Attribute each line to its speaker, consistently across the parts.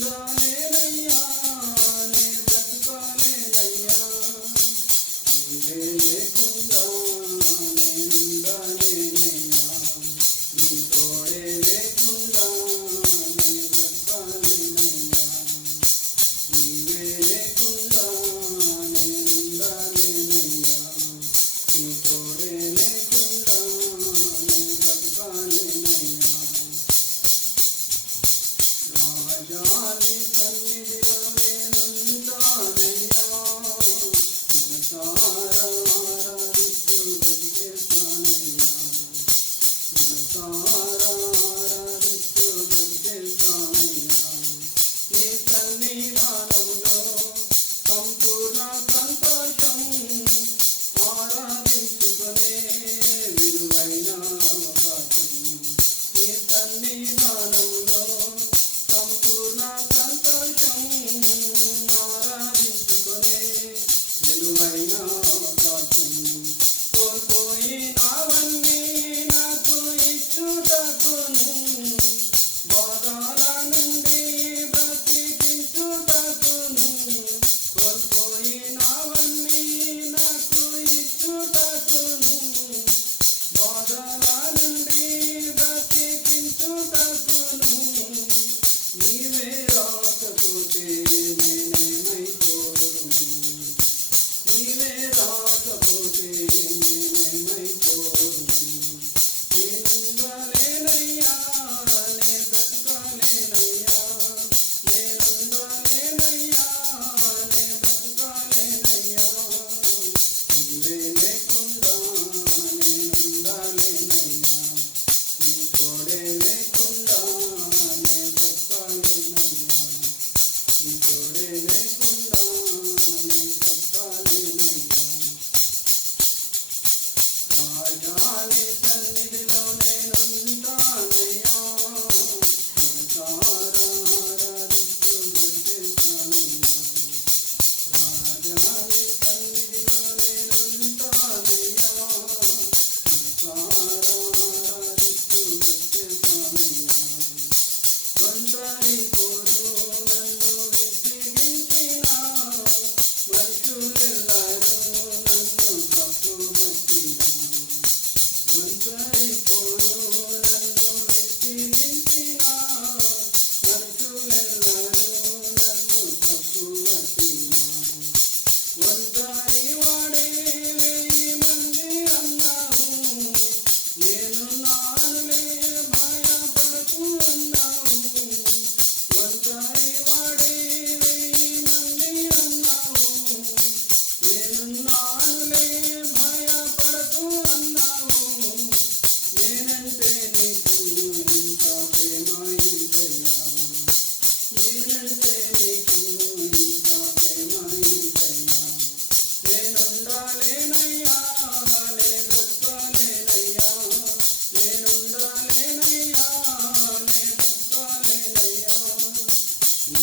Speaker 1: love. Krishna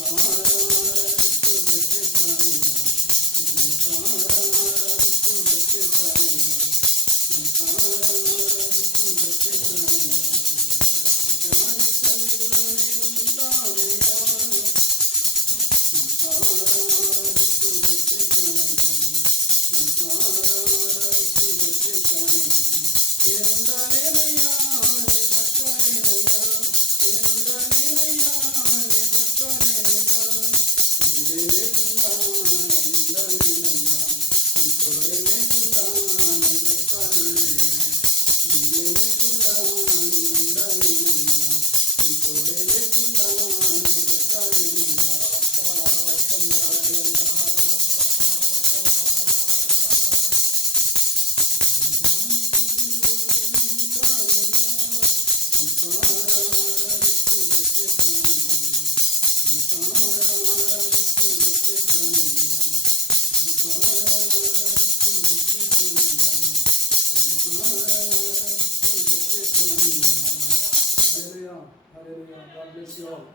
Speaker 1: 어?
Speaker 2: Hallelujah. Hallelujah God bless you all